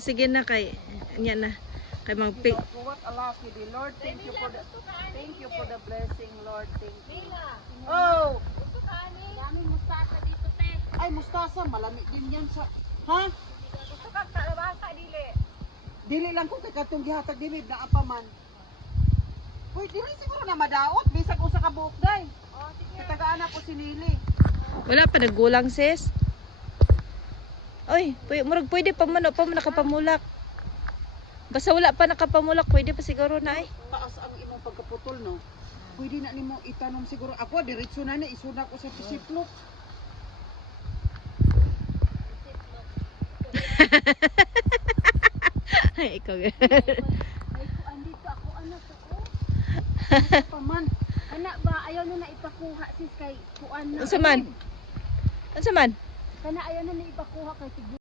sige na kay nya na. Kay magpi. What a lucky day, Lord. Thank you for the blessing, Lord. Thank you. Oh! Dami mustasa dito, te. Ay, mustasa. Malamig din yan sa... Ha? Gusto ka kalabasa, dili. Dili lang ko kay katong gihatag dili na apa man. Uy, dili siguro na madaot. Bisag usa ka buok day. Oh, sige. Tagaan ako si Nili. Wala pa naggulang sis. Oy, murag pwede pa man nakapamulak. Basta wala pa nakapamulak, pwede pa siguro na ay. Taas ang imong pagkaputol, no? Pwede na nimo itanom siguro. Ako, diretso na ni. Isuna ko sa pisiplok. Ay, ikaw. Ay, kuan dito ako, anak ako. Paman. Anak ba, ayaw na ipakuha sis kay kuan na. Unsa man? Unsa man? Kana ayaw na ipakuha kay